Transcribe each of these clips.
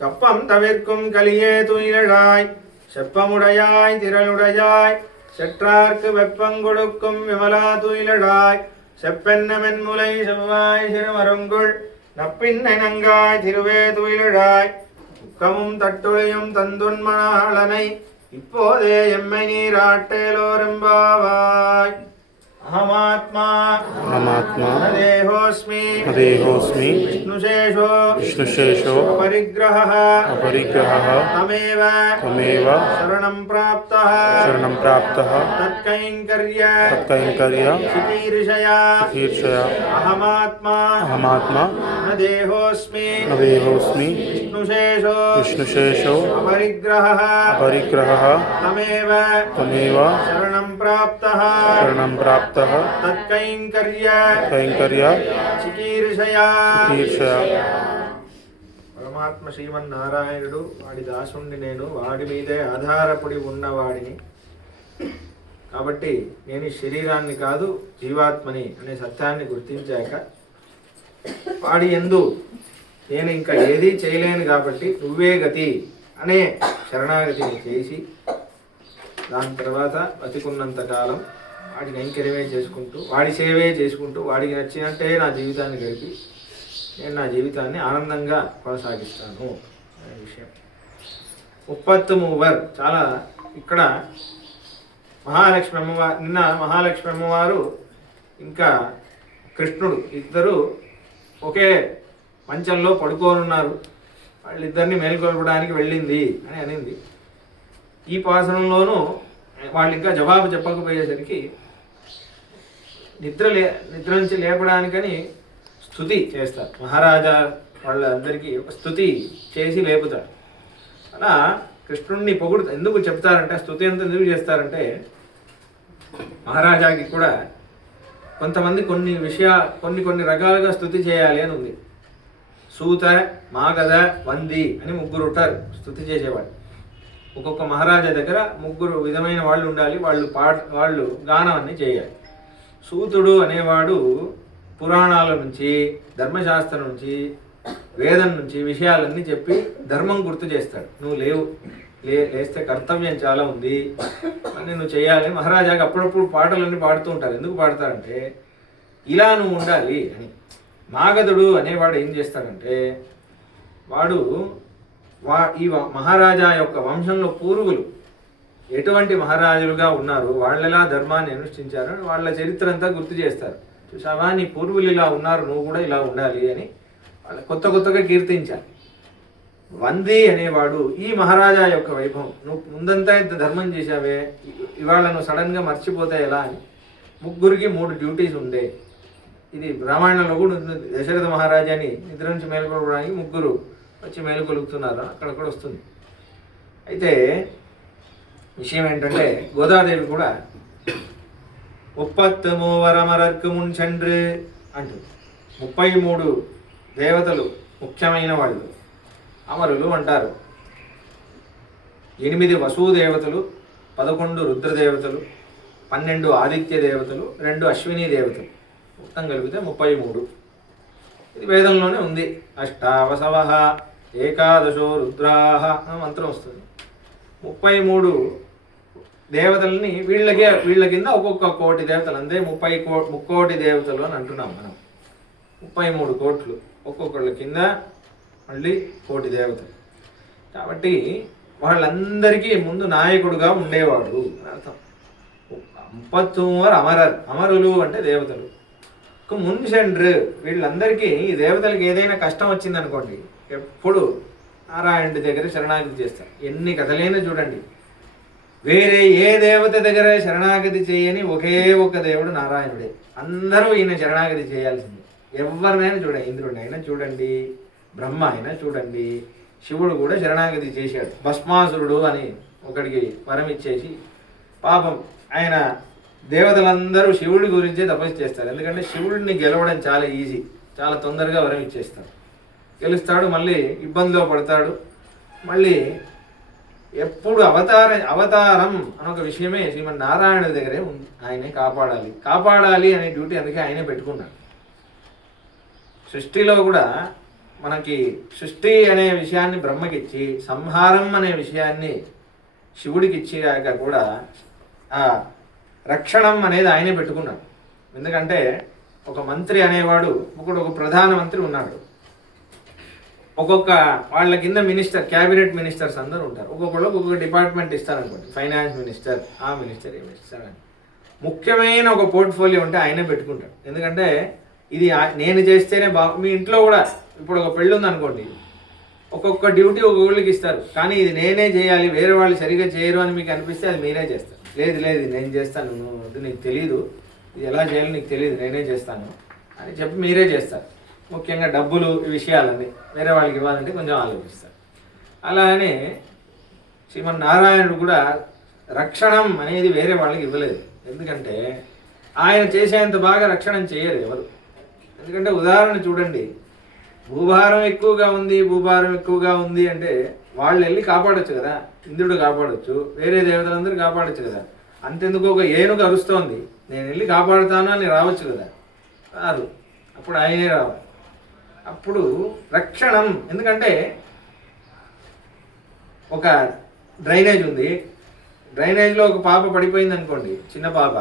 கப்பம் தவிர்க்கும் கலியே துயிலழாய் செப்பமுடையாய் திரளுடையாய் செற்றார்க்கு வெப்பங்கொடுக்கும் விமலா துயிலழாய் செப்பென்ன மென்முலை செவ்வாய் சிறுமருங்குள் நப்பின்னை நங்காய் திருவே துயிலழாய் உக்கமும் தட்டொழியும் தந்துன்மணாளனை இப்போதே எம்மை நீராட்டேலோரெம்பாவாய். अहमात्मा देहोस्मि विष्णुशेषो अपरिग्रहः तमेव शरणं प्राप्तः तत्कैङ्कर्य चिकीर्षया अहमात्मा न देहोस्मि विष्णुशेषो अपरिग्रहः तमेव शरणं प्राप्तः తత్కైంకర్య చికీర్షయా. పరమాత్మ శ్రీమన్నారాయణుడు వాడి దాసుణ్ణి నేను, వాడి మీదే ఆధారపడి ఉన్నవాడిని. కాబట్టి నేను ఈ శరీరాన్ని కాదు జీవాత్మని అనే సత్యాన్ని గుర్తించాక వాడి యందు నేను ఇంకా ఏదీ చేయలేను కాబట్టి నువ్వే గతి అనే శరణాగతిని చేసి దాని తర్వాత బతికున్నంత కాలం వాడి కైంకర్యమే చేసుకుంటూ వాడి సేవే చేసుకుంటూ వాడికి నచ్చినట్టే నా జీవితాన్ని గడిపి నేను నా జీవితాన్ని ఆనందంగా కొనసాగిస్తాను అనే విషయం. 33 చాలా ఇక్కడ మహాలక్ష్మి అమ్మవారు, నిన్న మహాలక్ష్మి అమ్మవారు ఇంకా కృష్ణుడు ఇద్దరు ఒకే మంచంలో పడుకోనున్నారు, వాళ్ళిద్దరిని మేల్కొల్పడానికి వెళ్ళింది అని అనింది. ఈ పాసనంలోనూ వాళ్ళు ఇంకా జవాబు చెప్పకపోయేసరికి నిద్ర నుంచి లేపడానికని స్తుతి చేస్తారు. మహారాజా వాళ్ళందరికీ ఒక స్తుతి చేసి లేపుతారు. అలా కృష్ణుడిని ఎందుకు చెప్తారంటే, స్తుతి అంతా ఎందుకు చేస్తారంటే మహారాజాకి కూడా కొంతమంది కొన్ని రకాలుగా స్తుతి చేయాలి అని ఉంది. సూత, మాగధ, వంది అని 3 ఉంటారు స్తుతి చేసేవాళ్ళు. ఒక్కొక్క మహారాజా దగ్గర 3 విధమైన వాళ్ళు ఉండాలి. వాళ్ళు గానం అన్ని చేయాలి. సూతుడు అనేవాడు పురాణాల నుంచి, ధర్మశాస్త్రం నుంచి, వేదం నుంచి విషయాలన్నీ చెప్పి ధర్మం గుర్తు చేస్తాడు. నువ్వు లేస్తే కర్తవ్యం చాలా ఉంది అని నువ్వు చేయాలి. మహారాజాకి అప్పుడప్పుడు పాటలన్నీ పాడుతూ ఉంటారు. ఎందుకు పాడతారంటే ఇలా నువ్వు ఉండాలి అని. మాగధుడు అనేవాడు ఏం చేస్తాడంటే వాడు ఈ మహారాజా యొక్క వంశంలో పూర్వులు ఎటువంటి మహారాజులుగా ఉన్నారు, వాళ్ళెలా ధర్మాన్ని అనుష్ఠించారు, వాళ్ళ చరిత్ర అంతా గుర్తు చేస్తారు. చూసావా, నీ పూర్వులు ఇలా ఉన్నారు, నువ్వు కూడా ఇలా ఉండాలి అని వాళ్ళ కొత్తగా కీర్తించాలి. వంది అనేవాడు ఈ మహారాజా యొక్క వైభవం, నువ్వు ముందంతా ఇంత ధర్మం చేశావే, ఇవాళ నువ్వు సడన్గా మర్చిపోతే ఎలా అని 3కి 3 డ్యూటీస్ ఉండే. ఇది రామాయణంలో కూడా ఉంటుంది. దశరథ మహారాజాని నిద్ర నుంచి మేలుకొల్పడానికి 3 వచ్చి మేలుకొలుపుతున్నారు, అక్కడక్కడ వస్తుంది. అయితే విషయం ఏంటంటే గోదాదేవి కూడా 33 అమరర్కు మున్ చండ్రు అంటుంది. 33 దేవతలు ముఖ్యమైన వాళ్ళు అమరులు అంటారు. 8 వసూదేవతలు, 11 రుద్రదేవతలు, 12 ఆదిత్య దేవతలు, 2 అశ్విని దేవతలు, మొత్తం కలిపితే 33. ఇది వేదంలోనే ఉంది. అష్టావసవః ఏకాదశో రుద్రాః అనే మంత్రం వస్తుంది. 33 దేవతల్ని వీళ్ళ కింద ఒక్కొక్క కోటి దేవతలు, అంతే 30 కోటి దేవతలు అని అంటున్నాం మనం. 33 కోట్లు ఒక్కొక్కళ్ళ కింద మళ్ళీ 1 కోటి దేవతలు. కాబట్టి వాళ్ళందరికీ ముందు నాయకుడుగా ఉండేవాడు అని అర్థం. 33 అమరులు అంటే దేవతలు. మున్షండ్రు వీళ్ళందరికీ, ఈ దేవతలకి ఏదైనా కష్టం వచ్చిందనుకోండి ఎప్పుడు నారాయణుడి దగ్గర శరణాగతి చేస్తారు. ఎన్ని కథలైనా చూడండి, వేరే ఏ దేవత దగ్గర శరణాగతి చేయని ఒకే ఒక దేవుడు నారాయణుడే. అందరూ ఈయన శరణాగతి చేయాల్సిందే. ఎవరినైనా చూడండి, ఇంద్రుడిని అయినా చూడండి, బ్రహ్మ అయినా చూడండి, శివుడు కూడా శరణాగతి చేశాడు. భస్మాసురుడు అని ఒకడికి వరం ఇచ్చేసి పాపం ఆయన దేవతలందరూ శివుడి గురించే తపస్సు చేస్తారు. ఎందుకంటే శివుడిని గెలవడం చాలా ఈజీ, చాలా తొందరగా వరం ఇచ్చేస్తాడు, గెలుస్తాడు, మళ్ళీ ఇబ్బందిలో పడతాడు. మళ్ళీ ఎప్పుడు అవతారం అని ఒక విషయమే శ్రీమన్నారాయణ దగ్గరే ఉంది. ఆయనే కాపాడాలి అనే డ్యూటీ అందుకే ఆయనే పెట్టుకున్నాడు. సృష్టిలో కూడా మనకి సృష్టి అనే విషయాన్ని బ్రహ్మకిచ్చి సంహారం అనే విషయాన్ని శివుడికి ఇచ్చాక కూడా ఆ రక్షణం అనేది ఆయనే పెట్టుకున్నాడు. ఎందుకంటే ఒక మంత్రి అనేవాడు ఒక ప్రధానమంత్రి ఉన్నాడు. ఒక్కొక్క వాళ్ళ కింద మినిస్టర్, క్యాబినెట్ మినిస్టర్స్ అందరూ ఉంటారు. ఒక్కొక్క డిపార్ట్మెంట్ ఇస్తారనుకోండి, ఫైనాన్స్ మినిస్టర్, ఆ మినిస్టర్, ఈ మినిస్టర్ అని ముఖ్యమైన ఒక పోర్ట్ఫోలియో ఉంటే ఆయనే పెట్టుకుంటాడు. ఎందుకంటే ఇది నేను చేస్తేనే మీ ఇంట్లో కూడా ఇప్పుడు ఒక పెళ్ళి ఉందనుకోండి, ఒక్కొక్క డ్యూటీ ఒక్కొక్కరికి ఇస్తారు, కానీ ఇది నేనే చేయాలి, వేరే వాళ్ళు సరిగ్గా చేయరు అని మీకు అనిపిస్తే అది మీరే చేస్తారు. లేదు నేను చేస్తాను, నువ్వు నీకు తెలీదు, ఇది ఎలా చేయాలో నీకు తెలియదు, నేనే చేస్తాను అని చెప్పి మీరే చేస్తారు. ముఖ్యంగా డబ్బులు, ఈ విషయాలన్నీ వేరే వాళ్ళకి ఇవ్వాలంటే కొంచెం ఆలోచిస్తారు. అలానే శ్రీమన్నారాయణుడు కూడా రక్షణం అనేది వేరే వాళ్ళకి ఇవ్వలేదు. ఎందుకంటే ఆయన చేసేంత బాగా రక్షణ చేయరు ఎవరు. ఎందుకంటే ఉదాహరణ చూడండి, భూభారం ఎక్కువగా ఉంది అంటే వాళ్ళు వెళ్ళి కాపాడొచ్చు కదా, ఇంద్రుడు కాపాడొచ్చు, వేరే దేవతలందరూ కాపాడొచ్చు కదా. అంతెందుకు ఒక ఏనుగు అరుస్తోంది, నేను వెళ్ళి కాపాడుతాను అని రావచ్చు కదా, రాదు. అప్పుడు ఆయనే రావాలి. అప్పుడు రక్షణం. ఎందుకంటే ఒక డ్రైనేజ్ ఉంది, డ్రైనేజ్లో ఒక పాప పడిపోయింది అనుకోండి, చిన్న పాప,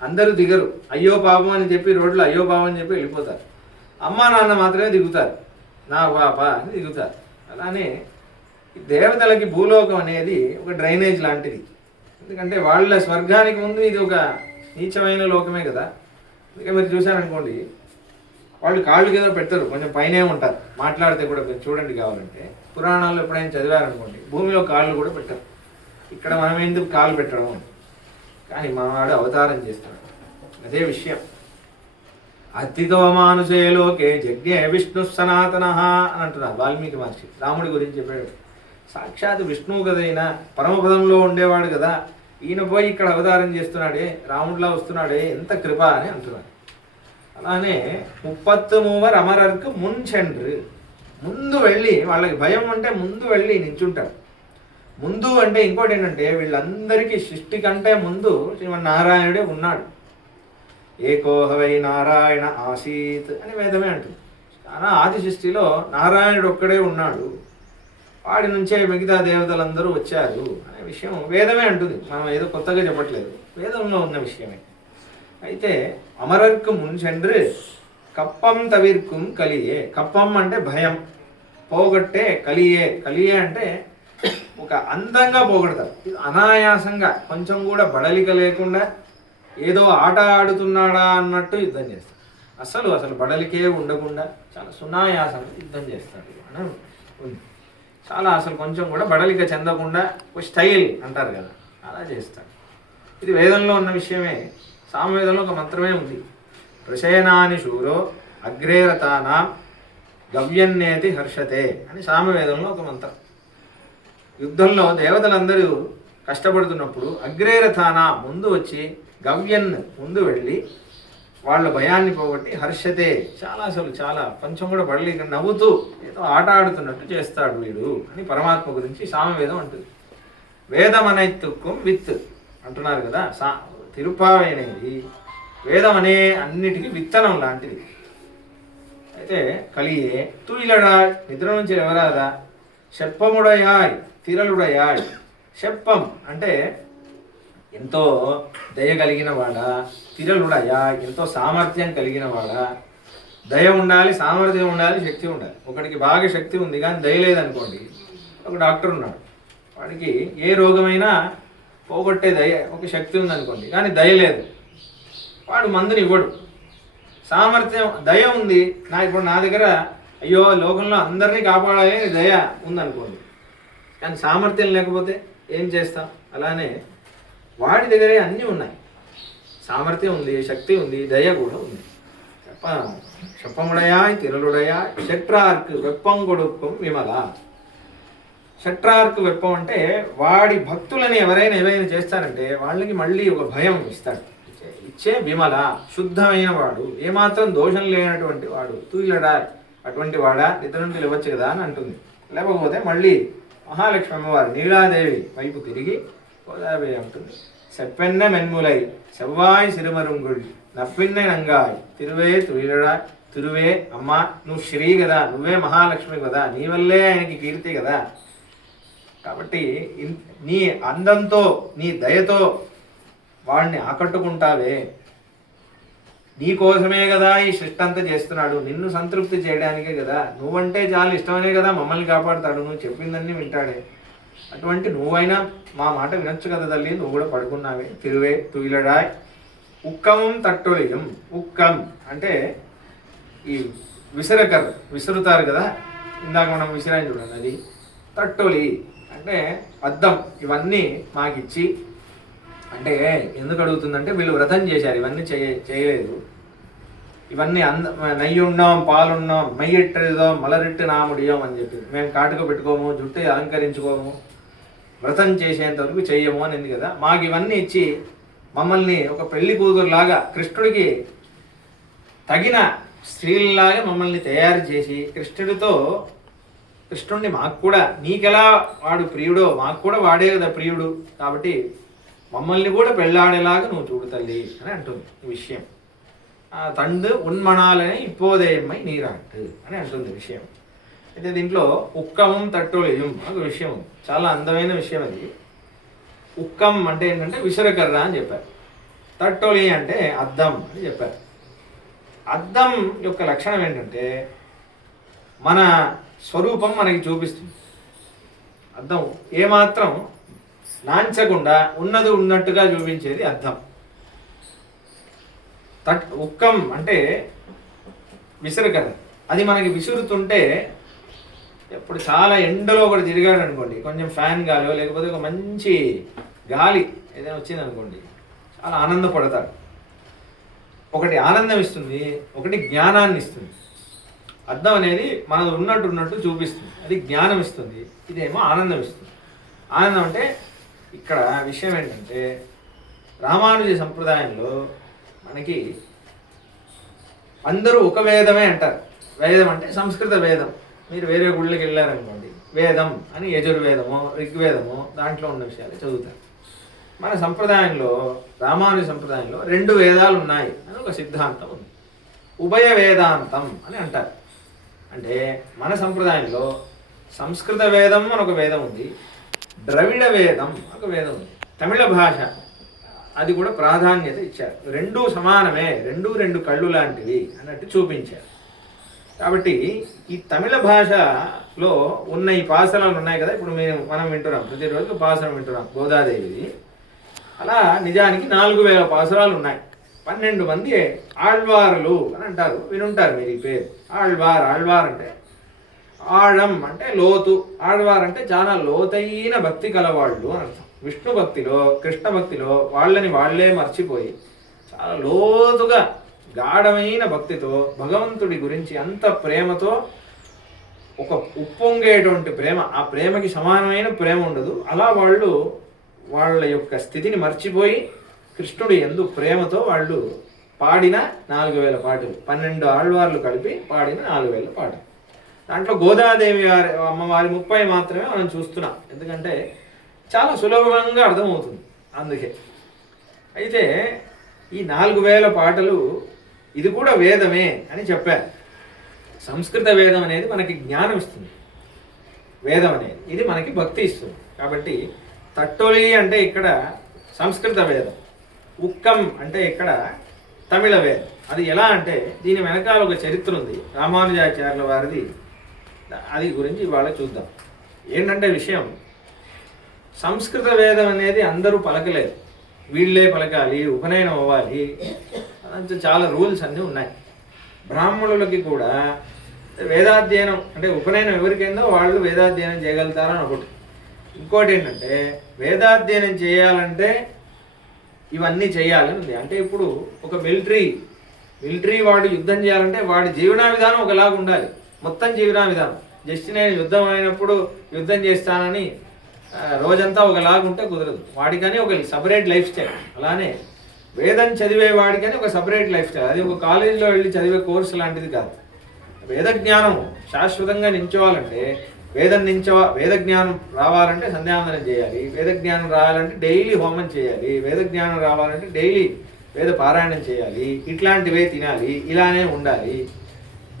అందరూ దిగరు, అయ్యో పాపం అని చెప్పి రోడ్లో అయ్యో పాపం అని చెప్పి వెళ్ళిపోతారు. అమ్మా నాన్న మాత్రమే దిగుతారు, నా పాప అని దిగుతారు. అలానే దేవతలకి భూలోకం అనేది ఒక డ్రైనేజ్ లాంటిది. ఎందుకంటే వాళ్ళ స్వర్గానికి ముందు ఇది ఒక నీచమైన లోకమే కదా. అందుకే మీరు చూశారనుకోండి, వాళ్ళు కాళ్ళు కింద పెట్టరు, కొంచెం పైనే ఉంటారు. మాట్లాడితే కూడా మీరు చూడండి, కావాలంటే పురాణాల్లో ఎప్పుడైనా చదివారనుకోండి, భూమిలో కాళ్ళు కూడా పెట్టరు. ఇక్కడ మనం ఎందుకు కాళ్ళు పెట్టడం, కానీ మనవాడు అవతారం చేస్తాడు. అదే విషయం. అతితో మానుషే లోకే జజ్ఞే విష్ణు సనాతన అని అంటున్నారు వాల్మీకి మహర్షి. రాముడి గురించి చెప్పాడు. సాక్షాత్ విష్ణువు కదైనా పరమపదంలో ఉండేవాడు కదా, ఈయన పోయి ఇక్కడ అవతారం చేస్తున్నాడే, రాముడిలా వస్తున్నాడే, ఎంత కృప అని అంటున్నాడు. అలానే 33 అమరర్కు మున్చెండ్రు, ముందు వెళ్ళి, వాళ్ళకి భయం అంటే ముందు వెళ్ళి నించుంటాడు. ముందు అంటే ఇంకోటి ఏంటంటే, వీళ్ళందరికీ సృష్టి కంటే ముందు శ్రీమన్నారాయణుడే ఉన్నాడు. ఏకోహవై నారాయణ ఆసీత్ అని వేదమే అంటుంది. కానీ ఆది సృష్టిలో నారాయణుడు ఒక్కడే ఉన్నాడు, వాడి నుంచే మిగతా దేవతలందరూ వచ్చారు అనే విషయం వేదమే అంటుంది. మనం ఏదో కొత్తగా చెప్పట్లేదు, వేదంలో ఉన్న విషయమే. అయితే అమరర్కు మున్చెండ్రు కప్పం తవిర్కుం కలియే. కప్పం అంటే భయం, పోగొట్టే కలియే అంటే ఒక అందంగా పోగొడతారు. ఇది అనాయాసంగా, కొంచెం కూడా బడలిక లేకుండా, ఏదో ఆట ఆడుతున్నాడా అన్నట్టు యుద్ధం చేస్తాడు. అసలు బడలికే ఉండకుండా చాలా సునాయాసంగా యుద్ధం చేస్తాడు అని ఉంది. చాలా అసలు కొంచెం కూడా బడలిక చెందకుండా ఒక స్టైల్ అంటారు కదా, అలా చేస్తాడు. ఇది వేదంలో ఉన్న విషయమే. సామవేదంలో ఒక మంత్రమే ఉంది, ప్రశయనాని శూరో అగ్రేరతానా గవ్యన్నేతి హర్షతే అని సామవేదంలో ఒక మంత్రం. యుద్ధంలో దేవతలందరూ కష్టపడుతున్నప్పుడు అగ్రేరథాన ముందు వచ్చి, గవ్యన్ ముందు వెళ్ళి వాళ్ళ భయాన్ని పోగొట్టి, హర్షతే చాలా కొంచెం కూడా బడలి నవ్వుతూ ఏదో ఆట ఆడుతున్నట్టు చేస్తాడు వీడు అని పరమాత్మ గురించి సామవేదం అంటుంది. వేదమనైతుక్కం విత్ అంటున్నారు కదా, తిరుపావైనది వేదం అనే అన్నిటికీ విత్తనం లాంటిది. అయితే కలియే తూయిలడా, నిద్ర నుంచి ఎవరాదా, శప్పముడయాయ్ తిరలుడయాయ్. శప్పం అంటే ఎంతో దయ కలిగిన వాడా, తిరలుడయా ఎంతో సామర్థ్యం కలిగిన వాడా. దయ ఉండాలి, సామర్థ్యం ఉండాలి, శక్తి ఉండాలి. ఒకడికి బాగా శక్తి ఉంది కానీ దయ లేదనుకోండి, ఒక డాక్టర్ ఉన్నాడు, వాడికి ఏ రోగమైనా పోగొట్టే ఒక శక్తి ఉందనుకోండి కానీ దయ లేదు, వాడు మందుని ఇవ్వడు. సామర్థ్యం, దయ ఉంది, ఇప్పుడు నా దగ్గర అయ్యో లోకంలో అందరినీ కాపాడాలి దయ ఉందనుకోండి, కానీ సామర్థ్యం లేకపోతే ఏం చేస్తాం? అలానే వాడి దగ్గరే అన్నీ ఉన్నాయి, సామర్థ్యం ఉంది, శక్తి ఉంది, దయ కూడా ఉంది. శప్పముడయాయ్ తిరలుడయాయ్ షట్రార్కు వెప్పం కొడుక్కం విమల. షట్రార్కు వెప్పం అంటే వాడి భక్తులని ఎవరైనా చేస్తారంటే వాళ్ళకి మళ్ళీ ఒక భయం ఇస్తాడు. ఇచ్చే విమల, శుద్ధమైన వాడు, ఏమాత్రం దోషం లేనటువంటి వాడు. తూయిలడా, అటువంటి వాడా, నిద్ర నుండి లేవచ్చు కదా అని అంటుంది. లేకపోతే మళ్ళీ మహాలక్ష్మి అమ్మవారు నీలాదేవి వైపు తిరిగి గోదావరి అంటుంది, செப்பென்ன மென்முலை செவ்வாய் சிறுமருங்குள் நப்பின்னை நங்காய் திருவே துயிலழாய் తిరువే అమ్మ, నువ్వు శ్రీ కదా, నువ్వే మహాలక్ష్మి కదా, నీ వల్లే ఆయనకి కీర్తి కదా. కాబట్టి నీ అందంతో నీ దయతో వాడిని ఆకట్టుకుంటావే. నీ కోసమే కదా ఈ సృష్టి అంతా చేస్తున్నాడు, నిన్ను సంతృప్తి చేయడానికే కదా. నువ్వంటే చాలా ఇష్టమనే కదా మమ్మల్ని కాపాడుతాడు, నువ్వు చెప్పిందన్నీ వింటాడే. అటువంటి నువ్వైనా మా మాట వినొచ్చు కదా తల్లి, నువ్వు కూడా పడుకున్నావే. తిరువే తుయిలడాయ్ ఉక్కమం తట్టొలియం. ఉక్కం అంటే ఈ విసరకర్ర, విసురుతారు కదా, ఇందాక మనం విసిరాని చూడండి, అది తట్టొలి అంటే అద్దం. ఇవన్నీ మాకిచ్చి, అంటే ఎందుకు అడుగుతుందంటే వీళ్ళు వ్రతం చేశారు, ఇవన్నీ చేయలేదు. ఇవన్నీ నెయ్యున్నాం, పాలున్నాం, మెయ్యెట్టేదాం, మలరెట్టు నాముడియం అని చెప్పి, మేము కాటుక పెట్టుకోము, జుట్టు అలంకరించుకోము, వ్రతం చేసేంత వరకు చెయ్యము అని ఉంది కదా. మాకు ఇవన్నీ ఇచ్చి మమ్మల్ని ఒక పెళ్లి కూతురులాగా, కృష్ణుడికి తగిన స్త్రీలలాగా మమ్మల్ని తయారు చేసి, కృష్ణుడిని మాకు కూడా, నీకెలా వాడు ప్రియుడో మాకు కూడా వాడే కదా ప్రియుడు, కాబట్టి మమ్మల్ని కూడా పెళ్ళాడేలాగా నువ్వు చూడు తల్లి అని అంటుంది ఈ విషయం. తండు ఉన్మణాలని ఇప్పోదేయమ్మై నీరాట్టు అని అంటుంది విషయం. అయితే దీంట్లో ఉక్కమం తట్టొలియం ఒక విషయం, చాలా అందమైన విషయం అది. ఉక్కం అంటే ఏంటంటే విసరకర్ర అని చెప్పారు, తట్టొలి అంటే అద్దం అని చెప్పారు. అద్దం యొక్క లక్షణం ఏంటంటే మన స్వరూపం మనకి చూపిస్తుంది. అద్దం ఏమాత్రం నాంచకుండా ఉన్నది ఉన్నట్టుగా చూపించేది అద్దం. ఉక్కం అంటే విసరకర్ర, అది మనకి విసురుతుంటే, ఇప్పుడు చాలా ఎండలో ఒకటి తిరిగాడు అనుకోండి, కొంచెం ఫ్యాన్ గాలి లేకపోతే ఒక మంచి గాలి ఏదైనా వచ్చింది అనుకోండి, చాలా ఆనందపడతాడు. ఒకటి ఆనందం ఇస్తుంది, ఒకటి జ్ఞానాన్ని ఇస్తుంది. అద్దం అనేది మనది ఉన్నట్టు చూపిస్తుంది, అది జ్ఞానం ఇస్తుంది, ఇదేమో ఆనందం ఇస్తుంది. ఆనందం అంటే ఇక్కడ విషయం ఏంటంటే రామానుజ సంప్రదాయంలో మనకి అందరూ ఒక వేదమే అంటారు. వేదం అంటే సంస్కృత వేదం. మీరు వేరే గుళ్ళకి వెళ్ళారనుకోండి, వేదం అని యజుర్వేదమో ఋగ్వేదమో దాంట్లో ఉన్న విషయాలు చదువుతారు. మన సంప్రదాయంలో, రామానుజ సంప్రదాయంలో 2 వేదాలు ఉన్నాయి అని ఒక సిద్ధాంతం ఉంది. ఉభయ వేదాంతం అని అంటారు. అంటే మన సంప్రదాయంలో సంస్కృత వేదం అని ఒక వేదం ఉంది, ద్రవిడ వేదం ఒక వేదం ఉంది, తమిళ భాష అది కూడా ప్రాధాన్యత ఇచ్చారు. 2 సమానమే, 2 కళ్ళు లాంటివి అన్నట్టు చూపించారు. కాబట్టి ఈ తమిళ భాషలో ఉన్న ఈ పాసనాలు ఉన్నాయి కదా, ఇప్పుడు మనం వింటున్నాం, ప్రతిరోజు పాసనం వింటున్నాం గోదాదేవిది. అలా నిజానికి 4000 పాసనాలు ఉన్నాయి. 12 మంది ఆళ్వార్లు అని అంటారు, వినుంటారు మీరు ఈ పేరు. ఆళ్వార్ అంటే ఆళం అంటే లోతు, ఆళ్వార్ అంటే చాలా లోతైన భక్తి కలవాళ్ళు అని అర్థం. విష్ణు భక్తిలో, కృష్ణ భక్తిలో వాళ్ళే మర్చిపోయి చాలా లోతుగా గాఢమైన భక్తితో భగవంతుడి గురించి అంత ప్రేమతో, ఒక ఉప్పొంగేటువంటి ప్రేమ, ఆ ప్రేమకి సమానమైన ప్రేమ ఉండదు. అలా వాళ్ళు వాళ్ళ యొక్క స్థితిని మర్చిపోయి కృష్ణుడి యందు ప్రేమతో వాళ్ళు పాడిన 4000 పాటలు, 12 ఆళ్వార్లు కలిపి పాడిన 4000 పాటలు. దాంట్లో గోదాదేవి అమ్మవారి 30 మాత్రమే మనం చూస్తున్నాం, ఎందుకంటే చాలా సులభంగా అర్థమవుతుంది అందుకే. అయితే ఈ 4000 పాటలు ఇది కూడా వేదమే అని చెప్పారు. సంస్కృత వేదం అనేది మనకి జ్ఞానం ఇస్తుంది, వేదం అనేది ఇది మనకి భక్తి ఇస్తుంది. కాబట్టి తట్టొలి అంటే ఇక్కడ సంస్కృత వేదం, ఉక్కం అంటే ఇక్కడ తమిళ వేదం. అది ఎలా అంటే దీని వెనకాల ఒక చరిత్ర ఉంది, రామానుజాచార్యుల వారిది. అది గురించి ఇవాళ చూద్దాం. ఏంటంటే విషయం, సంస్కృత వేదం అనేది అందరూ పలకలేదు, వీళ్ళే పలకాలి, ఉపనయనం అవ్వాలి, అదంతా చాలా రూల్స్ అన్నీ ఉన్నాయి. బ్రాహ్మణులకి కూడా వేదాధ్యయనం అంటే ఉపనయనం ఎవరికైందో వాళ్ళు వేదాధ్యయనం చేయగలుగుతారని ఒకటి. ఇంకోటి ఏంటంటే వేదాధ్యయనం చేయాలంటే ఇవన్నీ చేయాలని ఉంది. అంటే ఇప్పుడు ఒక మిలిటరీ వాడు యుద్ధం చేయాలంటే వాడి జీవన విధానం ఒకలాగా ఉండాలి, మొత్తం జీవన విధానం. జస్ట్ నేను యుద్ధం అయినప్పుడు యుద్ధం చేస్తానని రోజంతా ఒకలాగా ఉంటే కుదరదు. వాడికని ఒక సపరేట్ లైఫ్ స్టైల్. అలానే వేదం చదివే వాడికని ఒక సపరేట్ లైఫ్ స్టైల్. అది ఒక కాలేజీలో వెళ్ళి చదివే కోర్సు లాంటిది కాదు. వేద జ్ఞానం శాశ్వతంగా నించోవాలంటే వేద జ్ఞానం రావాలంటే సంధ్యావందనం చేయాలి, వేద జ్ఞానం రావాలంటే డైలీ హోమం చేయాలి, వేద జ్ఞానం రావాలంటే డైలీ వేద పారాయణం చేయాలి, ఇట్లాంటివే తినాలి, ఇలానే ఉండాలి.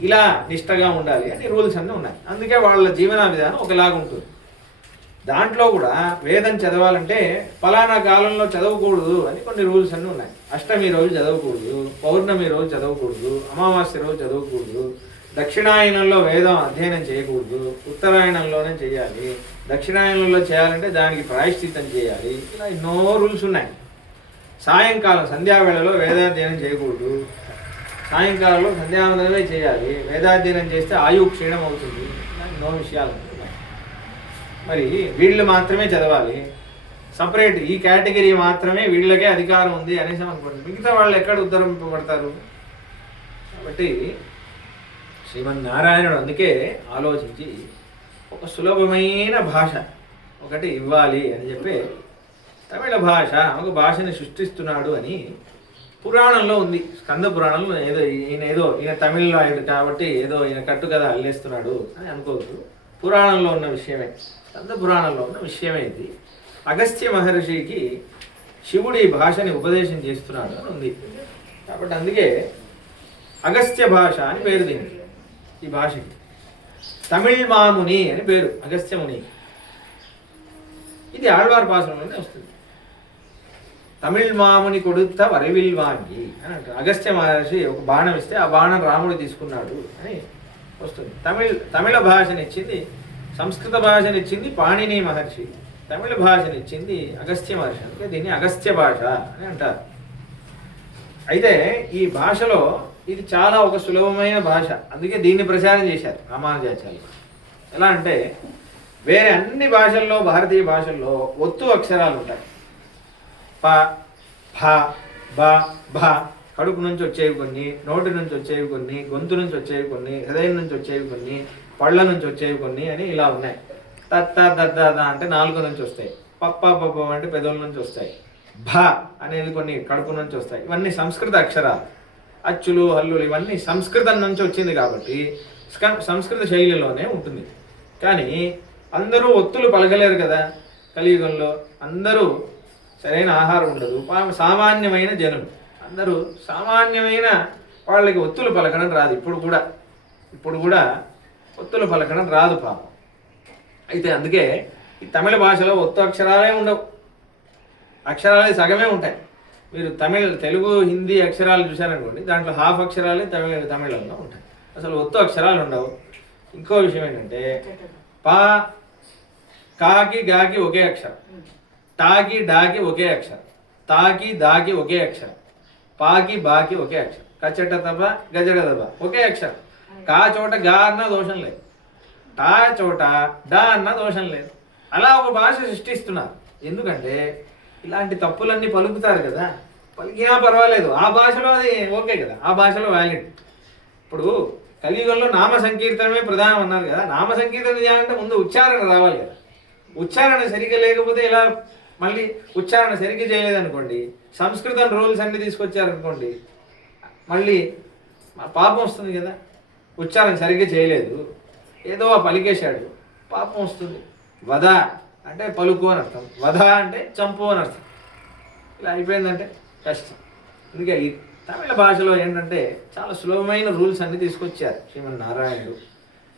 ఇలా నిష్టగా ఉండాలి అని రూల్స్ అన్నీ ఉన్నాయి. అందుకే వాళ్ళ జీవన విధానం ఒకలాగా ఉంటుంది. దాంట్లో కూడా వేదం చదవాలంటే ఫలానా కాలంలో చదవకూడదు అని కొన్ని రూల్స్ అన్నీ ఉన్నాయి. అష్టమి రోజు చదవకూడదు, పౌర్ణమి రోజు చదవకూడదు, అమావాస్య రోజు చదవకూడదు, దక్షిణాయనంలో వేదం అధ్యయనం చేయకూడదు, ఉత్తరాయణంలోనే చేయాలి, దక్షిణాయనంలో చేయాలంటే దానికి ప్రాయశ్చిత్తం చేయాలి. ఇలా ఎన్నో రూల్స్ ఉన్నాయి. సాయంకాలం సంధ్యావేళలో వేదాధ్యయనం చేయకూడదు, సాయంకాలంలో సంధ్యావందనమే చేయాలి, వేదాధ్యయనం చేస్తే ఆయువు క్షీణం అవుతుంది. ఇలా ఎన్నో విషయాలు ఉన్నాయి. మరి వీళ్ళు మాత్రమే చదవాలి, సపరేట్ ఈ కేటగిరీ మాత్రమే వీళ్ళకే అధికారం ఉంది అనేసి అనుకోండి, మిగతా వాళ్ళు ఎక్కడ ఉద్ధరింపబడతారు? కాబట్టి శ్రీమన్నారాయణుడు అందుకే ఆలోచించి ఒక సులభమైన భాష ఒకటి ఇవ్వాలి అని చెప్పి తమిళ భాష ఒక భాషని సృష్టిస్తున్నాడు అని పురాణంలో ఉంది. స్కంద పురాణంలో ఈయన తమిళనాయుడు కాబట్టి ఏదో ఈయన కట్టు కదా అల్లేస్తున్నాడు అని అనుకోవద్దు. పురాణంలో ఉన్న విషయమే, స్కంద పురాణంలో ఉన్న విషయమే ఇది. అగస్త్య మహర్షికి శివుడు ఈ భాషని ఉపదేశం చేస్తున్నాడు అని ఉంది. కాబట్టి అందుకే అగస్త్య భాష అని పేరు దీనికి. ఈ భాషకి తమిళ్ మాముని అని పేరు, అగస్త్య ముని. ఇది ఆళ్వార్ భాషలోనే వస్తుంది. తమిళ్ మాముని కొడుత వరవిల్ వాంగి అని అంటారు. అగస్త్య మహర్షి ఒక బాణం ఇస్తే ఆ బాణం రాముడు తీసుకున్నాడు అని వస్తుంది. తమిళ భాషనిచ్చింది, సంస్కృత భాషనిచ్చింది పాణిని మహర్షి, తమిళ భాషనిచ్చింది అగస్త్య మహర్షి. అందుకే దీన్ని అగస్త్య భాష అని అంటారు. అయితే ఈ భాషలో ఇది చాలా ఒక సులభమైన భాష, అందుకే దీన్ని ప్రచారం చేశారు రామానుజాచార్యులు. ఎలా అంటే వేరే అన్ని భాషల్లో, భారతీయ భాషల్లో ఒత్తు అక్షరాలు ఉంటాయి. ప, భ, బ, భ, కడుపు నుంచి వచ్చేవి కొన్ని, నోటి నుంచి వచ్చేవి కొన్ని, గొంతు నుంచి వచ్చేవి కొన్ని, హృదయం నుంచి వచ్చేవి కొన్ని, పళ్ళ నుంచి వచ్చేవి కొన్ని అని ఇలా ఉన్నాయి. తత్త దద్ద అంటే నాలుగు నుంచి వస్తాయి, పప్ప పప్ప అంటే పెదవుల నుంచి వస్తాయి, భ అనేది కొన్ని కడుపు నుంచి వస్తాయి. ఇవన్నీ సంస్కృత అక్షరాలు. అచ్చులు హల్లులు ఇవన్నీ సంస్కృతం నుంచి వచ్చింది కాబట్టి సంస్కృత శైలిలోనే ఉంటుంది. కానీ అందరూ ఒత్తులు పలకలేరు కదా కలియుగంలో. అందరూ సరైన ఆహారం ఉండదు, సామాన్యమైన జనం అందరూ సామాన్యమైన వాళ్ళకి ఒత్తులు పలకడం రాదు. ఇప్పుడు కూడా ఒత్తులు పలకడం రాదు పాపం. అయితే అందుకే ఈ తమిళ భాషలో ఒత్తు అక్షరాలే ఉండవు, అక్షరాలే సగమే ఉంటాయి. మీరు తెలుగు హిందీ అక్షరాలు చూశారనుకోండి, దాంట్లో హాఫ్ అక్షరాలే తమిళంలో ఉంటాయి, అసలు ఒత్తు అక్షరాలు ఉండవు. ఇంకో విషయం ఏంటంటే పా కాకి గాకి ఒకే అక్షరం, టాకి డాకి ఒకే అక్షరం, తాకి దాకి ఒకే అక్షరం, పాకి బాకి ఒకే అక్షరం, కచ్చట తబ గజడ దబ ఒకే అక్షరం. కా చోట గా అన్న దోషం లేదు, టా చోట డా అన్న దోషం లేదు. అలా ఒక భాష సృష్టిస్తున్నారు. ఎందుకంటే ఇలాంటి తప్పులన్నీ పలుకుతారు కదా, పలికినా పర్వాలేదు, ఆ భాషలో అది ఓకే కదా, ఆ భాషలో వ్యాలిడ్. ఇప్పుడు కలియుగంలో నామ సంకీర్తనమే ప్రధానం అన్నారు కదా, నామ సంకీర్తన చేయాలంటే ముందు ఉచ్చారణ రావాలి కదా. ఉచ్చారణ సరిగ్గా లేకపోతే ఇలా మళ్ళీ ఉచ్చారణ సరిగ్గా చేయలేదనుకోండి, సంస్కృతం రూల్స్ అన్నీ తీసుకొచ్చారనుకోండి, మళ్ళీ పాపం వస్తుంది కదా. ఉచ్చారణ సరిగ్గా చేయలేదు, ఏదో పలికేశాడు, పాపం వస్తుంది. వద అంటే పలుకు అని అర్థం, వధ అంటే చంపు అని అర్థం. ఇలా అయిపోయిందంటే కష్టం. అందుకే ఈ తమిళ భాషలో ఏంటంటే చాలా సులభమైన రూల్స్ అన్నీ తీసుకొచ్చారు శ్రీమన్నారాయణుడు.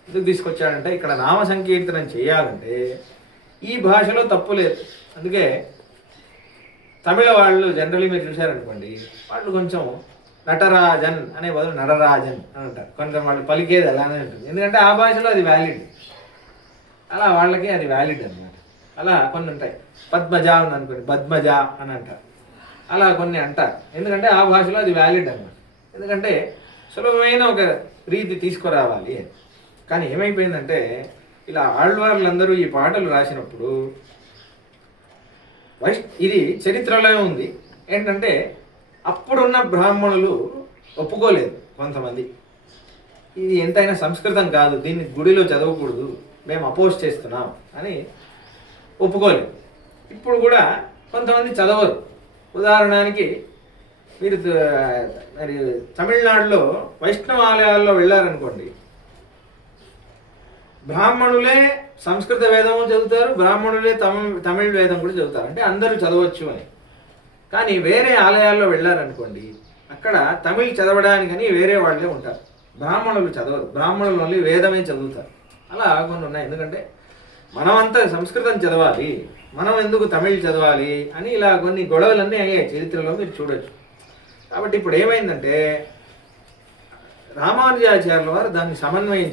ఎందుకు తీసుకొచ్చాడంటే ఇక్కడ నామ సంకీర్తనం చేయాలంటే ఈ భాషలో తప్పు లేదు. అందుకే తమిళ వాళ్ళు జనరల్లీ మీరు చూశారనుకోండి, వాళ్ళు కొంచెం నటరాజన్ అనే బదులు నడరాజన్ అని అంటారు. కొంచెం వాళ్ళు పలికేది అలానే ఉంటుంది, ఎందుకంటే ఆ భాషలో అది వ్యాలిడ్. అలా వాళ్ళకి అది వ్యాలిడ్ అన్నమాట. అలా కొన్ని ఉంటాయి. పద్మజ ఉంది అనుకోండి, పద్మజ అని అంటారు. అలా కొన్ని అంటారు, ఎందుకంటే ఆ భాషలో అది వ్యాలిడ్ అన్నమాట. ఎందుకంటే సులభమైన ఒక రీతి తీసుకురావాలి. కానీ ఏమైపోయిందంటే ఇలా ఆళ్వార్లందరూ ఈ పాటలు రాసినప్పుడు ఇది చరిత్రలో ఉంది. ఏంటంటే అప్పుడున్న బ్రాహ్మణులు ఒప్పుకోలేదు కొంతమంది, ఇది ఎంతైనా సంస్కృతం కాదు, దీన్ని గుడిలో చదవకూడదు, మేము అపోజ్ చేస్తున్నాం అని ఒప్పుకోలేదు. ఇప్పుడు కూడా కొంతమంది చదవరు. ఉదాహరణకి మీరు మరి తమిళనాడులో వైష్ణవ ఆలయాల్లో వెళ్ళారనుకోండి, బ్రాహ్మణులే సంస్కృత వేదము చదువుతారు, బ్రాహ్మణులే తమిళ వేదం కూడా చదువుతారు, అంటే అందరూ చదవచ్చు అని. కానీ వేరే ఆలయాల్లో వెళ్ళారనుకోండి, అక్కడ తమిళ్ చదవడానికని వేరే వాళ్ళే ఉంటారు, బ్రాహ్మణులు చదవరు, బ్రాహ్మణులు ఓన్లీ వేదమే చదువుతారు. అలా కొన్ని ఉన్నాయి. ఎందుకంటే మనమంతా సంస్కృతం చదవాలి, మనం ఎందుకు తమిళ్ చదవాలి అని ఇలా కొన్ని గొడవలన్నీ అయ్యాయి చరిత్రలో, మీరు చూడొచ్చు. కాబట్టి ఇప్పుడు ఏమైందంటే రామానుజాచార్యుల వారు దాన్ని సమన్వయం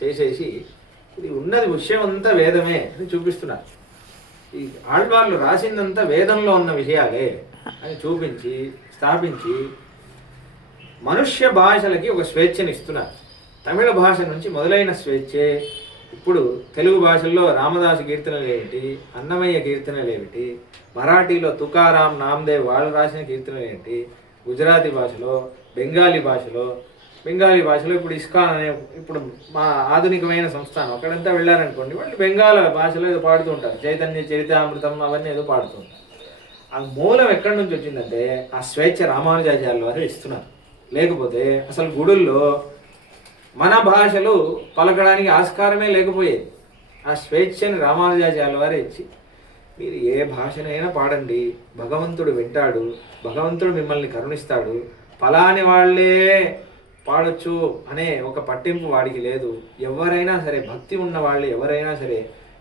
చేసేసి ఇది ఉన్నది విషయం అంతా వేదమే అని చూపిస్తున్నారు. ఈ ఆళ్వార్లు రాసిందంతా వేదంలో ఉన్న విషయాలే అని చూపించి స్థాపించి మనుష్య భాషలకి ఒక స్వేచ్ఛని ఇస్తున్నారు. తమిళ భాష నుంచి మొదలైన స్వేచ్ఛే ఇప్పుడు తెలుగు భాషల్లో రామదాసు కీర్తనలు ఏమిటి, అన్నమయ్య కీర్తనలు ఏమిటి, మరాఠీలో తుకారాం నామదేవ్ వాళ్ళు రాసిన కీర్తనలు ఏంటి, గుజరాతీ భాషలో, బెంగాలీ భాషలో ఇప్పుడు ఇస్కాన్ అనే ఇప్పుడు మా ఆధునికమైన సంస్థానం అక్కడంతా వెళ్ళారనుకోండి, వాళ్ళు బెంగాల్ భాషలో ఏదో పాడుతూ ఉంటారు, చైతన్య చరితామృతం అవన్నీ ఏదో పాడుతూ ఉంటారు. ఆ మూలం ఎక్కడి నుంచి వచ్చిందంటే ఆ స్వేచ్ఛ రామానుజాచార్యుల వారు ఇస్తున్నారు. లేకపోతే అసలు గుడుల్లో మన భాషలు పలకడానికి ఆస్కారమే లేకపోయేది. ఆ స్వేచ్ఛని రామానుజాచార్యుల వారు ఇచ్చి మీరు ఏ భాషనైనా పాడండి, భగవంతుడు వింటాడు, భగవంతుడు మిమ్మల్ని కరుణిస్తాడు, ఫలాని వాళ్ళే పాడొచ్చు అనే ఒక పట్టింపు వాడికి లేదు. ఎవరైనా సరే, భక్తి ఉన్న వాళ్ళు ఎవరైనా సరే,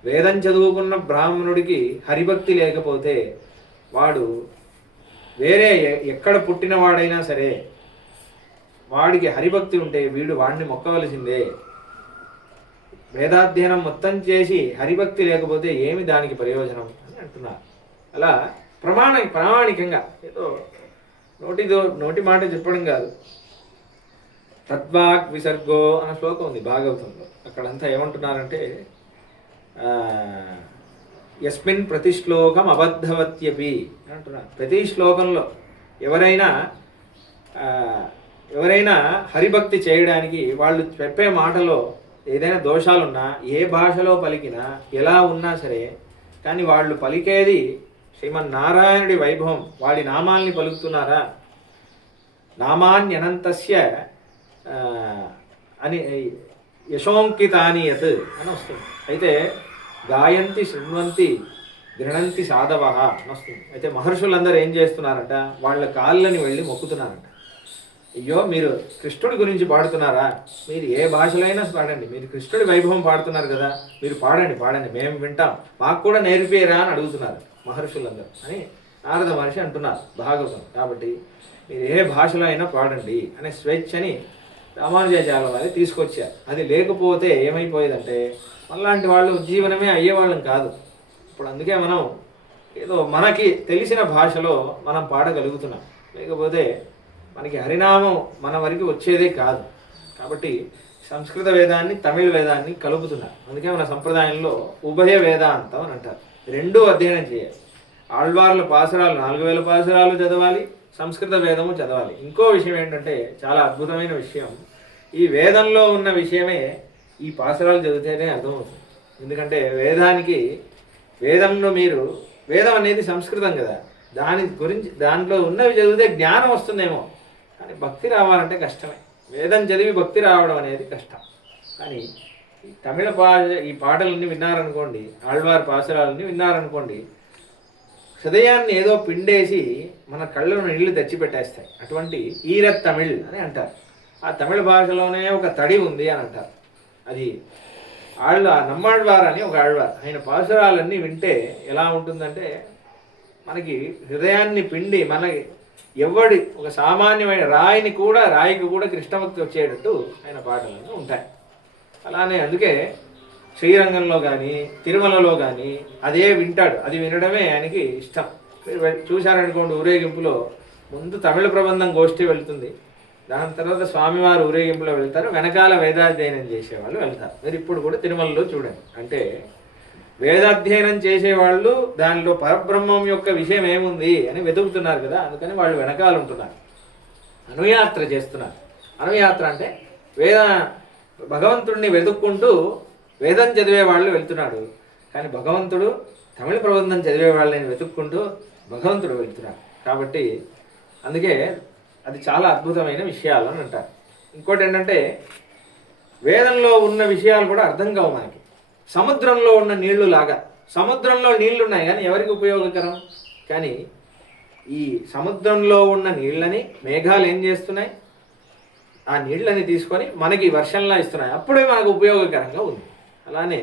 వేదం చదువుకున్న బ్రాహ్మణుడికి హరిభక్తి లేకపోతే వాడు వేరే ఎక్కడ పుట్టిన వాడైనా సరే వాడికి హరిభక్తి ఉంటే వీడు వాడిని మొక్కవలసిందే. వేదాధ్యయనం మొత్తం చేసి హరిభక్తి లేకపోతే ఏమి దానికి ప్రయోజనం అని అంటున్నారు. అలా ప్రామాణికంగా ఏదో నోటి మాట చెప్పడం కాదు. తద్వాక్ విసర్గో అన్న శ్లోకం ఉంది భాగవతంలో. అక్కడంతా ఏమంటున్నారంటే యస్మిన్ ప్రతి శ్లోకం అబద్ధవత్యపి అంటున్నారు. ప్రతి శ్లోకంలో ఎవరైనా హరిభక్తి చేయడానికి వాళ్ళు చెప్పే మాటలో ఏదైనా దోషాలున్నా, ఏ భాషలో పలికినా, ఎలా ఉన్నా సరే, కానీ వాళ్ళు పలికేది శ్రీమన్నారాయణుడి వైభవం, వాడి నామాల్ని పలుకుతున్నారా, నామాన్యనంతస్య అని యశోంకితాని యత్ అని వస్తుంది. అయితే గాయంతి శృణ్వంతి గృణంతి సాధవ అని వస్తుంది. అయితే మహర్షులందరూ ఏం చేస్తున్నారంట, వాళ్ళ కాళ్ళని వెళ్ళి మొక్కుతున్నారంట. అయ్యో మీరు కృష్ణుడి గురించి పాడుతున్నారా, మీరు ఏ భాషలో అయినా పాడండి, మీరు కృష్ణుడి వైభవం పాడుతున్నారు కదా, మీరు పాడండి మేము వింటాం, మాకు కూడా నేర్పేరా అని అడుగుతున్నారు మహర్షులందరూ అని నారద మహర్షి అంటున్నారు భాగవతం. కాబట్టి మీరు ఏ భాషలో అయినా పాడండి అనే స్వేచ్ఛని రామానుజాచార్యుల వారు తీసుకొచ్చారు. అది లేకపోతే ఏమైపోయేదంటే మనలాంటి వాళ్ళు జీవనమే అయ్యేవాళ్ళం కాదు. ఇప్పుడు అందుకే మనం ఏదో మనకి తెలిసిన భాషలో మనం పాడగలుగుతున్నాం, లేకపోతే మనకి హరినామం మన వరకు వచ్చేదే కాదు. కాబట్టి సంస్కృత వేదాన్ని తమిళ వేదాన్ని కలుపుతున్నారు. అందుకే మన సంప్రదాయంలో ఉభయ వేదాంతం అని అంటారు. రెండూ అధ్యయనం చేయాలి. ఆళ్వార్ల పాసురాలు 4000 పాసురాలు చదవాలి, సంస్కృత వేదము చదవాలి. ఇంకో విషయం ఏంటంటే చాలా అద్భుతమైన విషయం, ఈ వేదంలో ఉన్న విషయమే ఈ పాసురాలు చదివితేనే అర్థమవుతుంది. ఎందుకంటే వేదం అనేది సంస్కృతం కదా, దాని గురించి దాంట్లో ఉన్నవి చదివితే జ్ఞానం వస్తుందేమో, కానీ భక్తి రావాలంటే కష్టమే. వేదం చదివి భక్తి రావడం అనేది కష్టం. కానీ ఈ తమిళ ఈ పాటలన్నీ విన్నారనుకోండి, ఆళ్వార్ పాసురాలన్నీ విన్నారనుకోండి, హృదయాన్ని ఏదో పిండేసి మన కళ్ళను నీళ్లు తెచ్చిపెట్టేస్తాయి. అటువంటి ఈరత్ తమిళ్ అని అంటారు. ఆ తమిళ భాషలోనే ఒక తడి ఉంది అని అంటారు. అది నమ్మాళ్వార్ అని ఒక ఆళ్వార్, ఆయన పాసురాలన్నీ వింటే ఎలా ఉంటుందంటే మనకి హృదయాన్ని పిండి మనకి ఒక సామాన్యమైన రాయికి కూడా కృష్ణభక్తి వచ్చేటట్టు ఆయన పాటలన్నీ ఉంటాయి. అలానే అందుకే శ్రీరంగంలో కానీ తిరుమలలో కానీ అదే వింటాడు, అది వినడమే ఆయనకి ఇష్టం. చూశారనుకోండి, ఊరేగింపులో ముందు తమిళ ప్రబంధం గోష్ఠి వెళ్తుంది, దాని తర్వాత స్వామివారు ఊరేగింపులో వెళ్తారు, వెనకాల వేదాధ్యయనం చేసేవాళ్ళు వెళ్తారు. మీరు ఇప్పుడు కూడా తిరుమలలో చూడండి. అంటే వేదాధ్యయనం చేసేవాళ్ళు దానిలో పరబ్రహ్మం యొక్క విషయం ఏముంది అని వెతుకుతున్నారు కదా, అందుకని వాళ్ళు వెనకాల ఉంటున్నారు, అనుయాత్ర చేస్తున్నారు. అనుయాత్ర అంటే భగవంతుడిని వెతుక్కుంటూ వేదం చదివే వాళ్ళు వెళ్తున్నాడు, కానీ భగవంతుడు తమిళ ప్రబంధం చదివే వాళ్ళని వెతుక్కుంటూ భగవంతుడు వెళ్తున్నాడు. కాబట్టి అందుకే అది చాలా అద్భుతమైన విషయాలు అని అంటారు. ఇంకోటి ఏంటంటే వేదంలో ఉన్న విషయాలు కూడా అర్థం కావు మనకి. సముద్రంలో ఉన్న నీళ్లు లాగా, సముద్రంలో నీళ్లు ఉన్నాయి కానీ ఎవరికి ఉపయోగకరం, కానీ ఈ సముద్రంలో ఉన్న నీళ్ళని మేఘాలు ఏం చేస్తున్నాయి, ఆ నీళ్ళని తీసుకొని మనకి వర్షంలా ఇస్తున్నాయి, అప్పుడే మనకు ఉపయోగకరంగా ఉంది. అలానే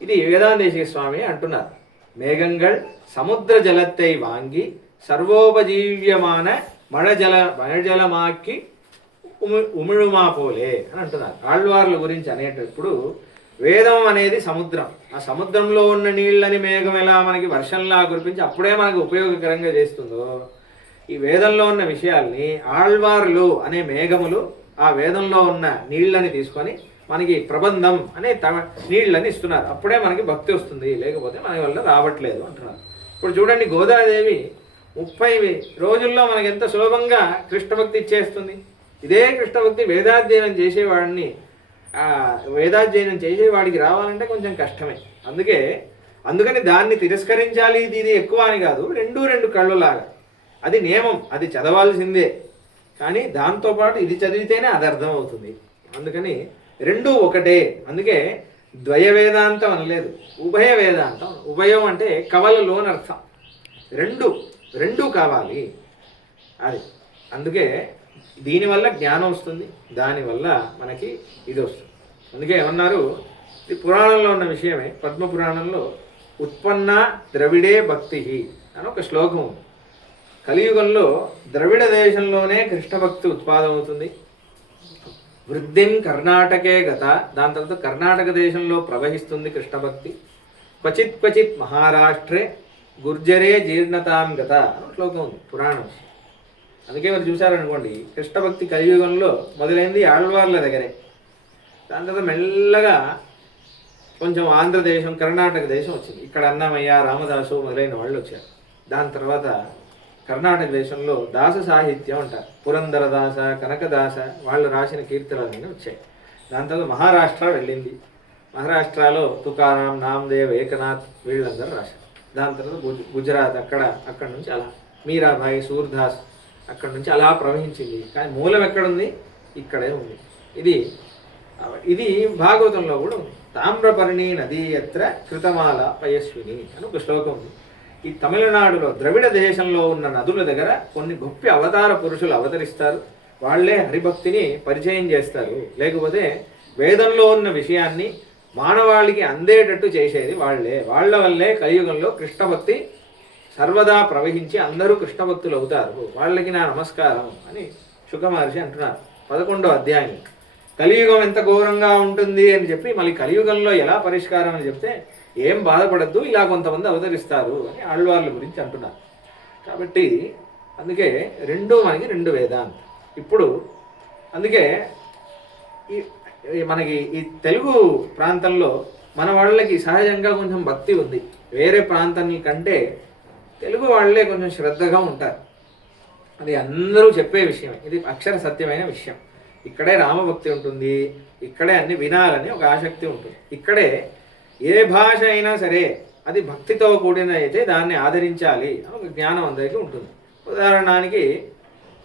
ఇది వేదాంతేశిక స్వామి అంటున్నారు, మేఘంగళ్ సముద్ర జలத்தை వాంగి సర్వోపజీవ్యమాన మഴజలమాకి ఉమిళుమా పోలే అని అంటున్నారు. ఆళ్వార్ల గురించి అనేటప్పుడు వేదం అనేది సముద్రం, ఆ సముద్రంలో ఉన్న నీళ్ళని మేఘం ఎలా మనకి వర్షంలా కురిపించి అప్పుడే మనకు ఉపయోగకరంగా చేస్తుందో, ఈ వేదంలో ఉన్న విషయాల్ని ఆళ్వార్లు అనే మేఘములు ఆ వేదంలో ఉన్న నీళ్ళని తీసుకొని మనకి ప్రబంధం అనే నీళ్ళని ఇస్తున్నారు, అప్పుడే మనకి భక్తి వస్తుంది, లేకపోతే మన వల్ల రావట్లేదు అంటున్నారు. ఇప్పుడు చూడండి, గోదాదేవి 30 రోజుల్లో మనకి ఎంత సులభంగా కృష్ణభక్తి ఇచ్చేస్తుంది. ఇదే కృష్ణభక్తి వేదాధ్యయనం చేసేవాడికి రావాలంటే కొంచెం కష్టమే. అందుకని దాన్ని తిరస్కరించాలి, ఇది ఎక్కువ అని కాదు, రెండు కళ్ళులాగా. అది నియమం, అది చదవాల్సిందే. కానీ దాంతోపాటు ఇది చదివితేనే అది అర్థం అవుతుంది. అందుకని రెండూ ఒకటే. అందుకే ద్వయ వేదాంతం అనలేదు, ఉభయ వేదాంతం. ఉభయం అంటే కవలలో అని అర్థం. రెండు కావాలి అది. అందుకే దీనివల్ల జ్ఞానం వస్తుంది, దానివల్ల మనకి ఇది వస్తుంది. అందుకే ఏమన్నారు, ఇది పురాణంలో ఉన్న విషయమే. పద్మ పురాణంలో ఉత్పన్న ద్రవిడే భక్తి అని ఒక శ్లోకం ఉంది. కలియుగంలో ద్రవిడ దేశంలోనే కృష్ణ భక్తి ఉత్పాదం అవుతుంది. వృద్ధిం కర్ణాటకే గత, దాని తర్వాత కర్ణాటక దేశంలో ప్రవహిస్తుంది కృష్ణ భక్తి. క్వచిత్ మహారాష్ట్రే గుర్జరే జీర్ణతాం గత అని శ్లోకం ఉంది పురాణం. అందుకే మరి చూశారనుకోండి, కృష్ణ భక్తి కలియుగంలో మొదలైంది ఆళ్వార్ల దగ్గరే. దాని తర్వాత మెల్లగా కొంచెం ఆంధ్రదేశం, కర్ణాటక దేశం వచ్చింది. ఇక్కడ అన్నమయ్య, రామదాసు మొదలైన వాళ్ళు వచ్చారు. దాని తర్వాత కర్ణాటక దేశంలో దాస సాహిత్యం అంటారు, పురంధరదాస, కనకదాస వాళ్ళు రాసిన కీర్తనలన్నీ వచ్చాయి. దాని తర్వాత మహారాష్ట్ర వెళ్ళింది. మహారాష్ట్రలో తుకారాం, నామదేవ్, ఏకనాథ్ వీళ్ళందరూ రాశారు. దాని తర్వాత గుజరాత్, అక్కడి నుంచి అలా మీరాబాయి, సూర్దాస్ అక్కడి నుంచి అలా ప్రవహించింది. కానీ మూలం ఎక్కడుంది? ఇక్కడే ఉంది. ఇది భాగవతంలో కూడా ఉంది. తామ్రపర్ణి నదీ యత్ర కృతమాల పయస్విని అని ఒక శ్లోకం ఉంది. ఈ తమిళనాడులో ద్రవిడ దేశంలో ఉన్న నదుల దగ్గర కొన్ని గొప్ప అవతార పురుషులు అవతరిస్తారు. వాళ్లే హరిభక్తిని పరిచయం చేస్తారు. లేకపోతే వేదంలో ఉన్న విషయాన్ని మానవాళికి అందేటట్టు చేసేది వాళ్లే. వాళ్ల వల్లే కలియుగంలో కృష్ణభక్తి సర్వదా ప్రవహించి అందరూ కృష్ణభక్తులు అవుతారు. వాళ్ళకి నా నమస్కారం అని శుక మహర్షి అంటున్నారు 11వ అధ్యాయం. కలియుగం ఎంత ఘోరంగా ఉంటుంది అని చెప్పి మళ్ళీ కలియుగంలో ఎలా పరిష్కారం అని చెప్తే, ఏం బాధపడద్దు, ఇలా కొంతమంది అవతరిస్తారు అని ఆళ్వార్ల గురించి అంటున్నారు. కాబట్టి అందుకే మనకి రెండు వేదాంతం. ఇప్పుడు అందుకే మనకి ఈ తెలుగు ప్రాంతంలో మన వాళ్ళకి సహజంగా కొంచెం భక్తి ఉంది. వేరే ప్రాంతాన్ని కంటే తెలుగు వాళ్ళే కొంచెం శ్రద్ధగా ఉంటారు. అది అందరూ చెప్పే విషయం, ఇది అక్షర సత్యమైన విషయం. ఇక్కడే రామభక్తి ఉంటుంది, ఇక్కడే అన్ని వినాలని ఒక ఆసక్తి ఉంటుంది. ఇక్కడే ఏ భాష అయినా సరే అది భక్తితో కూడిన అయితే దాన్ని ఆదరించాలి అని ఒక జ్ఞానం అందరికీ ఉంటుంది. ఉదాహరణకి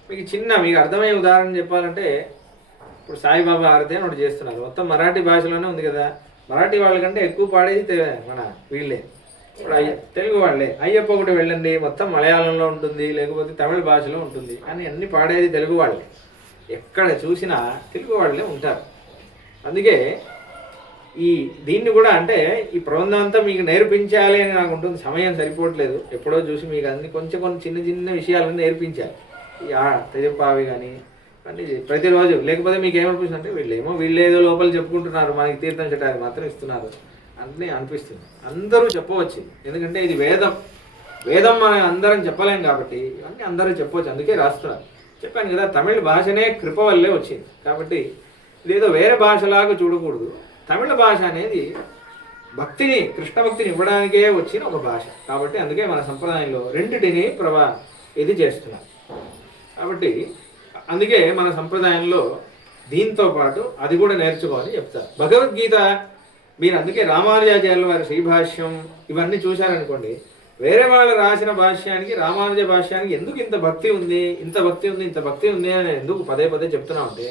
మీకు అర్థమయ్యే ఉదాహరణ చెప్పాలంటే, ఇప్పుడు సాయిబాబా ఆరతి అని ఒకటి చేస్తున్నారు, మొత్తం మరాఠీ భాషలోనే ఉంది కదా. మరాఠీ వాళ్ళకంటే ఎక్కువ పాడేది మన వీళ్ళే, ఇప్పుడు తెలుగు వాళ్ళే. అయ్యప్ప ఒకటి వెళ్ళండి, మొత్తం మలయాళంలో ఉంటుంది, లేకపోతే తమిళ భాషలో ఉంటుంది, కానీ అన్ని పాడేది తెలుగు వాళ్ళే. ఎక్కడ చూసినా తెలుగు వాళ్ళే ఉంటారు. అందుకే దీన్ని కూడా అంటే ఈ ప్రబంధం అంతా మీకు నేర్పించాలి అని నాకు ఉంటుంది. సమయం సరిపోవట్లేదు. ఎప్పుడో చూసి మీకు అన్ని కొంచెం చిన్న చిన్న విషయాలను నేర్పించాలి. ఈ తెజపావి కానీ అంటే ప్రతిరోజు. లేకపోతే మీకు ఏమనిపిస్తుంది అంటే వీళ్ళేదో లోపల చెప్పుకుంటున్నారు, మనకి తీర్థం చటానికి మాత్రం ఇస్తున్నారు అని అనిపిస్తుంది. అందరూ చెప్పవచ్చు, ఎందుకంటే ఇది వేదం మనం అందరం చెప్పలేం కాబట్టి ఇవన్నీ అందరూ చెప్పవచ్చు. అందుకే రాస్తున్నారు. చెప్పాను కదా, తమిళ భాషనే కృప వల్లే వచ్చింది. కాబట్టి ఇదేదో వేరే భాషలాగా చూడకూడదు. తమిళ భాష అనేది భక్తిని, కృష్ణ భక్తిని ఇవ్వడానికే వచ్చిన ఒక భాష. కాబట్టి అందుకే మన సంప్రదాయంలో రెండిటిని ఇది చేస్తున్నారు. కాబట్టి అందుకే మన సంప్రదాయంలో దీంతో పాటు అది కూడా నేర్చుకోవాలని చెప్తారు. భగవద్గీత మీరు అందుకే రామానుజాచార్యుల వారి శ్రీభాష్యం ఇవన్నీ చూశారనుకోండి, వేరే వాళ్ళు రాసిన భాష్యానికి రామానుజ భాష్యానికి ఎందుకు ఇంత భక్తి ఉంది అని ఎందుకు పదే చెప్తున్నా ఉంటే,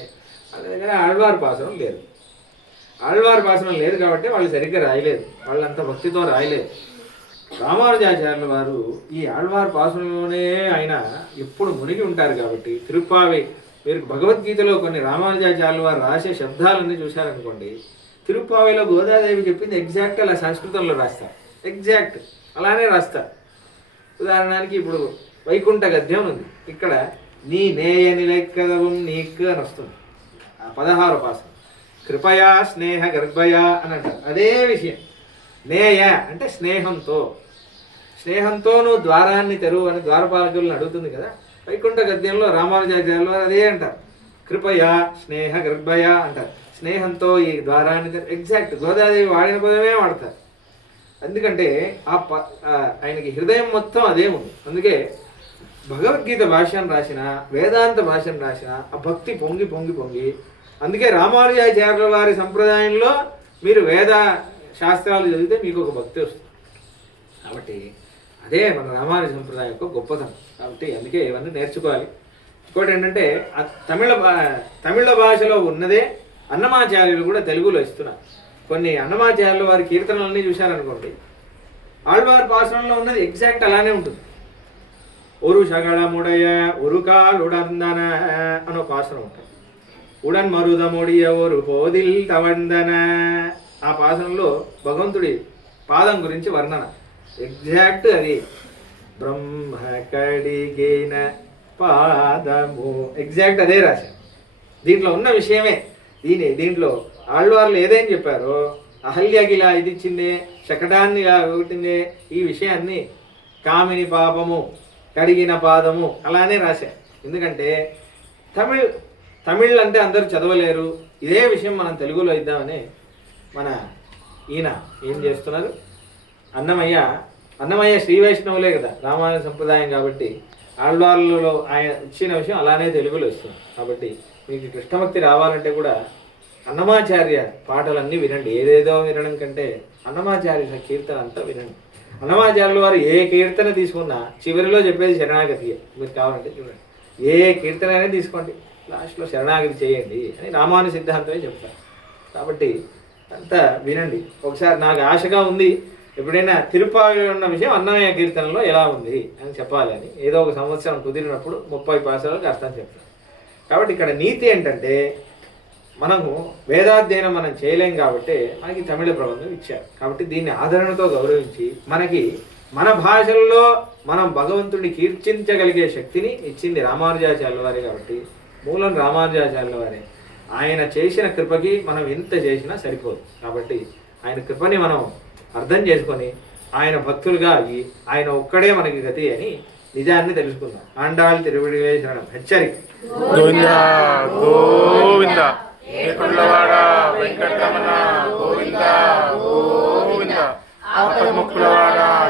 వాళ్ళ దగ్గర ఆళ్వార్ పాసనం లేదు. ఆళ్వార్ పాసనం లేదు కాబట్టి వాళ్ళు సరిగ్గా రాయలేదు, వాళ్ళంత భక్తితో రాయలేదు. రామానుజాచార్యుల వారు ఈ ఆళ్వార్ పాసనంలోనే ఆయన ఎప్పుడు మునిగి ఉంటారు కాబట్టి, తిరుప్పావి మీరు భగవద్గీతలో కొన్ని రామానుజాచార్యులు వారు రాసే శబ్దాలన్నీ చూశారనుకోండి, తిరుప్పావిలో గోదాదేవి చెప్పింది ఎగ్జాక్ట్ అలా సంస్కృతంలో రాస్తారు, ఎగ్జాక్ట్ అలానే రాస్తారు. ఉదాహరణకి ఇప్పుడు వైకుంఠ గద్యం ఉంది, ఇక్కడ నీ నేయ నిలెక్కదవం నీక్ అని వస్తుంది, 16 పాసం. కృపయా స్నేహ గర్భయా అని అంటారు, అదే విషయం. నేయ అంటే స్నేహంతో, స్నేహంతో నువ్వు ద్వారాన్ని తెరువు అని ద్వారపాలకులను అడుగుతుంది కదా. వైకుంఠ గద్యంలో రామానుజాచార్యులు వారు అదే అంటారు, కృపయా స్నేహ గర్భయా అంటారు, స్నేహంతో ఈ ద్వారాన్ని తెరు. ఎగ్జాక్ట్ గోదాదేవి వాడిన పదమే వాడతారు. ఎందుకంటే ఆయనకి హృదయం మొత్తం అదే ఉంది. అందుకే భగవద్గీత భాష్యం రాసిన, వేదాంత భాష్యం రాసిన ఆ భక్తి పొంగి పొంగి పొంగి. అందుకే రామానుజాచార్యుల వారి సంప్రదాయంలో మీరు వేద శాస్త్రాలు చదివితే మీకు ఒక భక్తి వస్తుంది. కాబట్టి అదే మన రామానుజ సంప్రదాయం యొక్క గొప్పతనం. కాబట్టి అందుకే ఇవన్నీ నేర్చుకోవాలి. ఇంకోటి ఏంటంటే తమిళ భాషలో ఉన్నదే అన్నమాచార్యులు కూడా తెలుగులో ఇస్తున్నారు. కొన్ని అన్నమాచార్యుల వారి కీర్తనలన్నీ చూశారనుకోండి, ఆళ్వార్ పాసనంలో ఉన్నది ఎగ్జాక్ట్ అలానే ఉంటుంది. ఒరు శగళముడయ ఉరుకాలుడందన అని ఒక పాసనం ఉంటుంది. ఉడన్ మరుదముడియ ఒరు పోదిల్ తవందన, ఆ పాసనంలో భగవంతుడి పాదం గురించి వర్ణన ఎగ్జాక్ట్ అది. బ్రహ్మ కడిగిన పాదము ఎగ్జాక్ట్ అదే రాశారు. దీంట్లో ఉన్న విషయమే. దీంట్లో ఆళ్వార్లు ఏదైనా చెప్పారో, అహల్యగిలా ఇది ఇచ్చిందే, శకటాన్ని ఒకటిందే, ఈ విషయాన్ని కామిని పాపము కడిగిన పాదము అలానే రాశారు. ఎందుకంటే తమిళ్ అంటే అందరూ చదవలేరు, ఇదే విషయం మనం తెలుగులో ఇద్దామని మన ఈయన ఏం చేస్తున్నారు, అన్నమయ్య శ్రీ వైష్ణవులే కదా, రామాయణ సంప్రదాయం కాబట్టి ఆళ్వార్లలో ఆయన ఇచ్చిన విషయం అలానే తెలుగులో ఇస్తుంది. కాబట్టి మీకు కృష్ణభక్తి రావాలంటే కూడా అన్నమాచార్య పాటలన్నీ వినండి. ఏదేదో వినడం కంటే అన్నమాచార్య కీర్తన అంతా వినండి. అన్నమాచార్యుల వారు ఏ కీర్తన తీసుకున్నా చివరిలో చెప్పేది శరణాగతి. మీరు కావాలంటే చూడండి, ఏ కీర్తన అనేది తీసుకోండి, లాస్ట్లో శరణాగతి చేయండి అని రామాను సిద్ధాంతమే చెప్తారు. కాబట్టి అంతా వినండి. ఒకసారి నాకు ఆశగా ఉంది, ఎప్పుడైనా తిరుపావిలో ఉన్న విషయం అన్నమయ్య కీర్తనలో ఎలా ఉంది అని చెప్పాలని. ఏదో ఒక సంవత్సరం కుదిరినప్పుడు 30 పాసాలకు అర్థం చెప్తాను. కాబట్టి ఇక్కడ నీతి ఏంటంటే, మనము వేదాధ్యయనం మనం చేయలేం కాబట్టి మనకి తమిళ ప్రబంధం ఇచ్చారు. కాబట్టి దీన్ని ఆదరణతో గౌరవించి మనకి మన భాషల్లో మనం భగవంతుడిని కీర్తించగలిగే శక్తిని ఇచ్చింది రామానుజాచార్యుల వారే. కాబట్టి మూలం రామానుజాచార్యుల వారే. ఆయన చేసిన కృపకి మనం ఎంత చేసినా సరిపోదు. కాబట్టి ఆయన కృపని మనం అర్థం చేసుకొని ఆయన భక్తులుగా అయ్యి ఆయన ఒక్కడే మనకి గతి అని నిజాన్ని తెలుసుకుందాం. ఆండాళ్ తిరువిడివే శరణం. హెచ్చరిక గోవిందా గోవిందా ఏకుళ్ళవాడ వెంకటరమణ గోవిందా గోవిందా ఆపద్ముక్కులవాడ